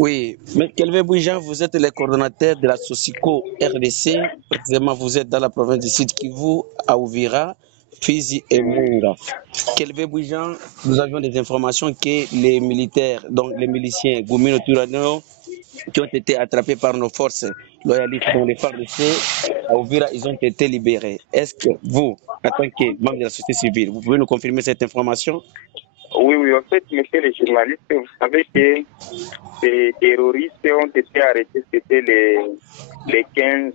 Oui, mais Kelvin Bouijan, vous êtes le coordonnateur de la Socico RDC. Précisément, vous êtes dans la province du Sud Kivu, à Ouvira, Fizi et Munga. Kelvin Bouijan, nous avions des informations que les militaires, donc les miliciens Goumino Turano, qui ont été attrapés par nos forces loyalistes dans les FARDC, à Ouvira, ils ont été libérés. Est-ce que vous, en tant que membre de la société civile, vous pouvez nous confirmer cette information? Oui, oui, en fait, monsieur le journaliste, vous savez que ces terroristes ont été arrêtés, c'était le 15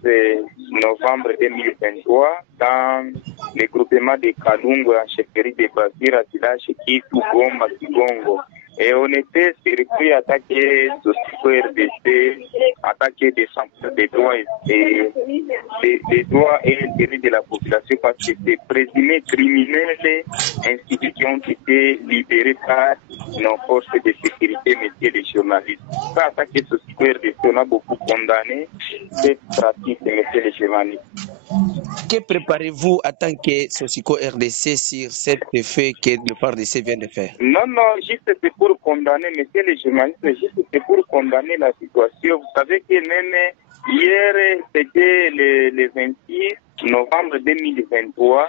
novembre 2023 dans le groupement de Kalungu en chefferie de Basira, village Kitu, Goma, Kigongo. Et on était surpris, attaqué sur RDC, attaqué des centres des droits et des droits et intérêts de la population parce que ces présumés criminels ainsi qui ont été libérés par nos forces de sécurité, messieurs les journalistes. Ça, attaqué sur RDC, on a beaucoup condamné cette pratique, messieurs les journalistes. Que préparez-vous en tant que Socico RDC sur cet effet que le FARDC vient de faire? Non, non, juste c'est pour condamner, messieurs les journalistes, juste c'est pour condamner la situation. Vous savez que même hier, c'était le 26 novembre 2023,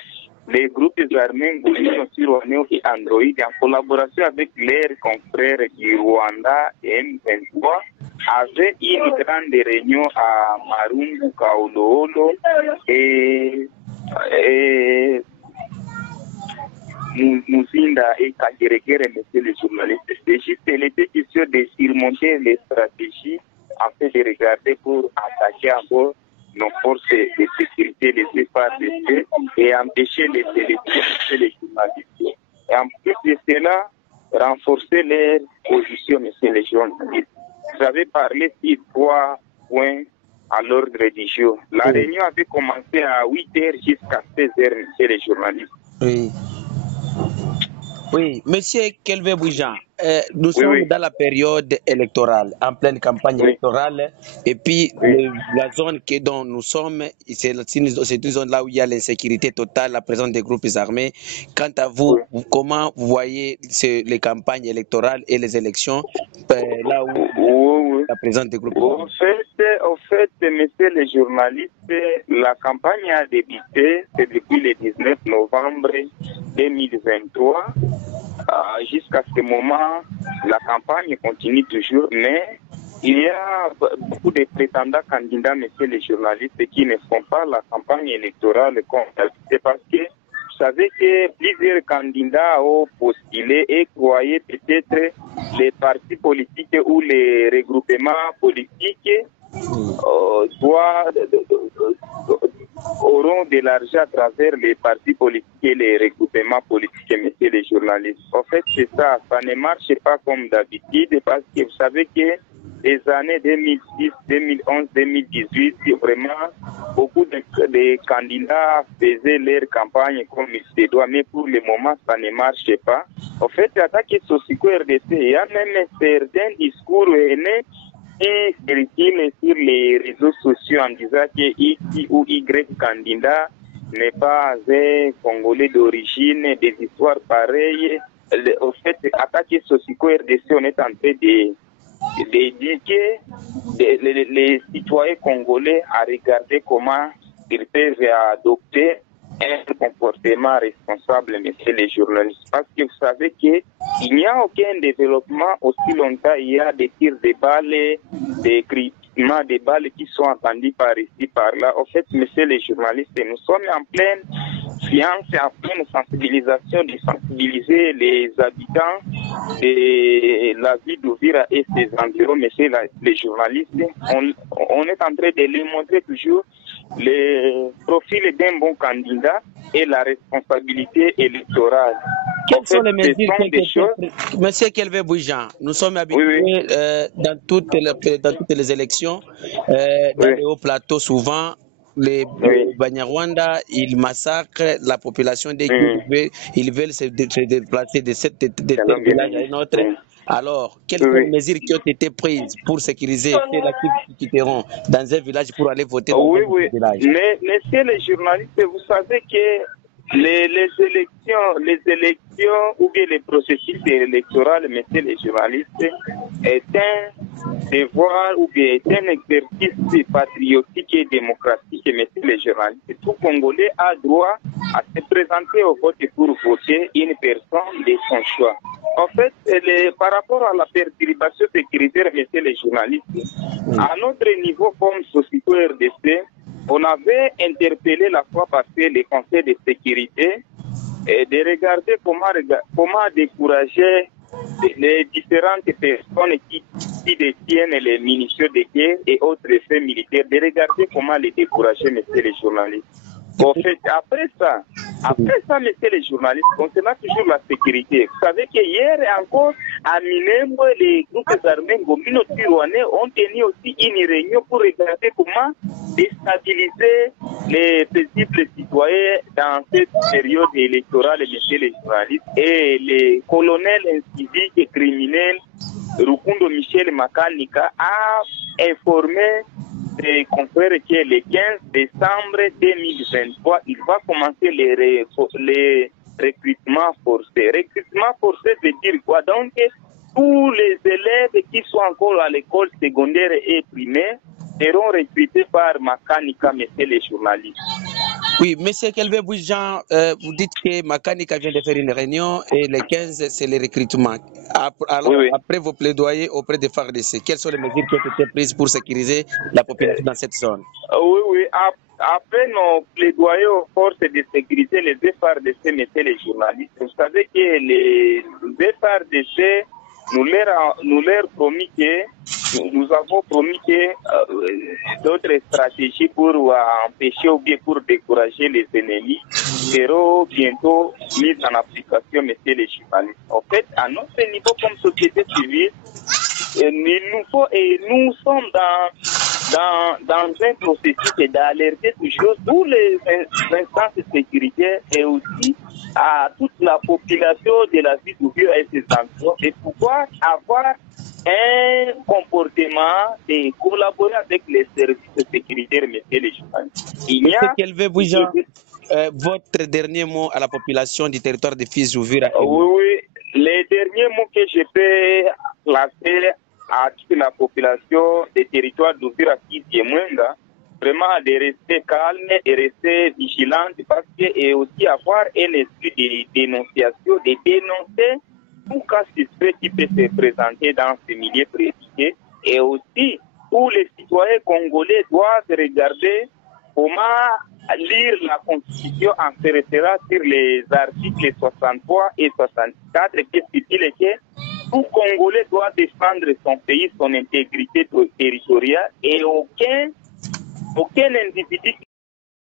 les groupes armés Ngouliso Sirwaneo et Android, en collaboration avec leurs confrères du Rwanda et M23, avaient une grande réunion à Marungu, Kaololo et Muzinda et Kageregere, messieurs les journalistes. C'est juste les question de surmonter les stratégies en fait de regarder pour attaquer encore nos forces de sécurité, les FARDC, et empêcher les élections, les journalistes. Et en plus de cela, renforcer les positions, messieurs les journalistes. Vous avez parlé de 3 points à l'ordre du jour. La réunion avait commencé à 8h jusqu'à 16h, messieurs les journalistes. Oui. Oui, monsieur Kelvin Bouijan, nous sommes dans la période électorale, en pleine campagne électorale, et puis la zone dont nous sommes, c'est une zone là où il y a l'insécurité totale, la présence des groupes armés. Quant à vous, comment vous voyez les campagnes électorales et les élections là où la présence des groupes armés? Au fait, messieurs les journalistes, la campagne a débuté depuis le 19 novembre 2023. Jusqu'à ce moment, la campagne continue toujours, mais il y a beaucoup de prétendants candidats, messieurs les journalistes, qui ne font pas la campagne électorale comme c'est parce que vous savez que plusieurs candidats ont postulé et croyaient peut-être les partis politiques ou les regroupements politiques auront de l'argent à travers les partis politiques et les regroupements politiques, messieurs les journalistes. En fait, c'est ça. Ça ne marche pas comme d'habitude parce que vous savez que les années 2006, 2011, 2018, vraiment, beaucoup de candidats faisaient leur campagne comme il se doit, mais pour le moment, ça ne marche pas. En fait, attaquer Socico RDC, il y a même certains discours haineux qui circulent sur les réseaux sociaux en disant que X ou Y candidat n'est pas un Congolais d'origine, des histoires pareilles. En fait, attaquer Socico RDC, on est en train d'éduquer les citoyens congolais à regarder comment ils peuvent adopter un comportement responsable, messieurs les journalistes. Parce que vous savez qu'il n'y a aucun développement aussi longtemps il y a des tirs de balles, des crissements de balles qui sont entendus par ici, par là. En fait, messieurs les journalistes, nous sommes en pleine science et en pleine sensibilisation, de sensibiliser les habitants de la ville d'Ouvira et ses environs, messieurs les journalistes. On est en train de les montrer toujours le profil d'un bon candidat et la responsabilité électorale. Quelles sont les mesures Monsieur Kelvin Bouijan, nous sommes habitués dans toutes les élections, dans les hauts plateaux souvent, les Banyarwanda, ils massacrent la population dès qu'ils veulent se déplacer de cet village à un autre. Alors, quelles sont les mesures qui ont été prises pour sécuriser ceux-là qui quitteront dans un village pour aller voter dans un autre village? Mais, messieurs les journalistes, vous savez que les élections ou bien les processus électoraux, messieurs les journalistes, est un devoir ou bien un exercice patriotique et démocratique, messieurs les journalistes. Tout Congolais a droit à se présenter au vote pour voter une personne de son choix. En fait, par rapport à la perturbation sécuritaire, messieurs les journalistes, à notre niveau comme Société RDC, on avait interpellé la fois passée les conseils de sécurité de regarder comment décourager les différentes personnes qui détiennent les munitions de guerre et autres effets militaires, de regarder comment les décourager, messieurs les journalistes. En fait, après ça, messieurs les journalistes, concernant toujours la sécurité, vous savez qu'hier encore, à Minembwe, les groupes armés Ngomino-Tirwanais ont tenu aussi une réunion pour regarder comment déstabiliser les paisibles citoyens dans cette période électorale, messieurs les journalistes. Et les colonels civiques et criminels, Rukundo Michel Makanika, a informé des confrères que le 15 décembre 2023, il va commencer les recrutements forcés. Recrutement forcé veut dire quoi? Donc, tous les élèves qui sont encore à l'école secondaire et primaire seront recrutés par Makanika, messieurs les journalistes. Oui, monsieur Kelvin Boujan, vous dites que Makanika vient de faire une réunion et le 15, c'est le recrutement. Alors, oui. Après vos plaidoyers auprès des FARDC, quelles sont les mesures qui ont été prises pour sécuriser la population dans cette zone? Oui. Après nos plaidoyers aux forces de sécurité, les FARDC, messieurs les journalistes, vous savez que les FARDC, nous leur promis que nous avons promis que d'autres stratégies pour empêcher ou bien pour décourager les ennemis seront bientôt mises en application, messieurs les journalistes. En fait, à notre niveau comme société civile, nous sommes dans un processus d'alerter toujours tous les instances sécuritaires et aussi à toute la population de la ville d'Uvira et ses environs de pouvoir avoir un comportement et collaborer avec les services sécuritaires, messieurs les journalistes. Monsieur Kelvin Boujan, votre dernier mot à la population du territoire de Fizi-Uvira. Oui, les derniers mots que je peux placer à toute la population des territoires d'Uvira, Fizi et Mwenga, vraiment de rester calme et rester vigilante parce que et aussi avoir un esprit de dénonciation, de dénoncer tout cas suspect qui peut se présenter dans ces milieux précités et aussi tous les citoyens congolais doivent regarder comment lire la Constitution en se référant sur les articles 63 et 64 qui stipulent que tout Congolais doit défendre son pays, son intégrité territoriale et aucun individu